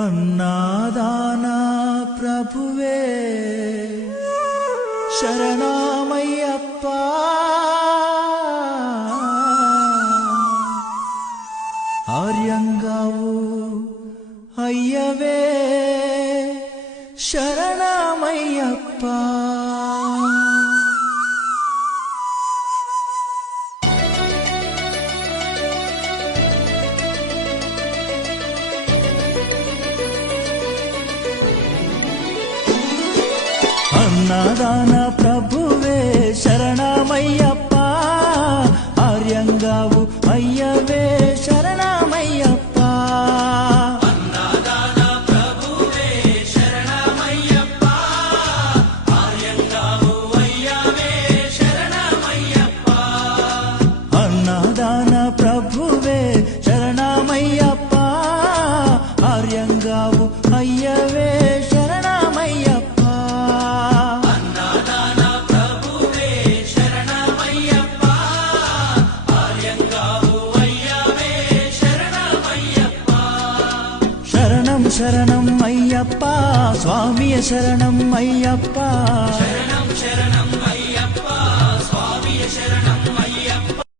అన్నాదాన ప్రభువే శరణమయ్యప్ప ఆర్యంగావు అయ్యవే శరణమయ్యప్ప అన్నదాన ప్రభువే శరణమయ్యప్ప ఆర్యంగావు అయ్యవే శరణమయ్యప్ప అన్నదాన ప్రభువే శరణమయ్యప్ప ఆర్యంగావు అయ్యవే శరణమయ్యప్ప అన్నదాన ప్రభువే శరణమయ్యప్ప ఆర్యంగావు అయ్యవే శరణం అయ్యప్ప స్వామియ శరణం అయ్యప్ప శరణం శరణం అయ్యప్ప స్వామియ శరణం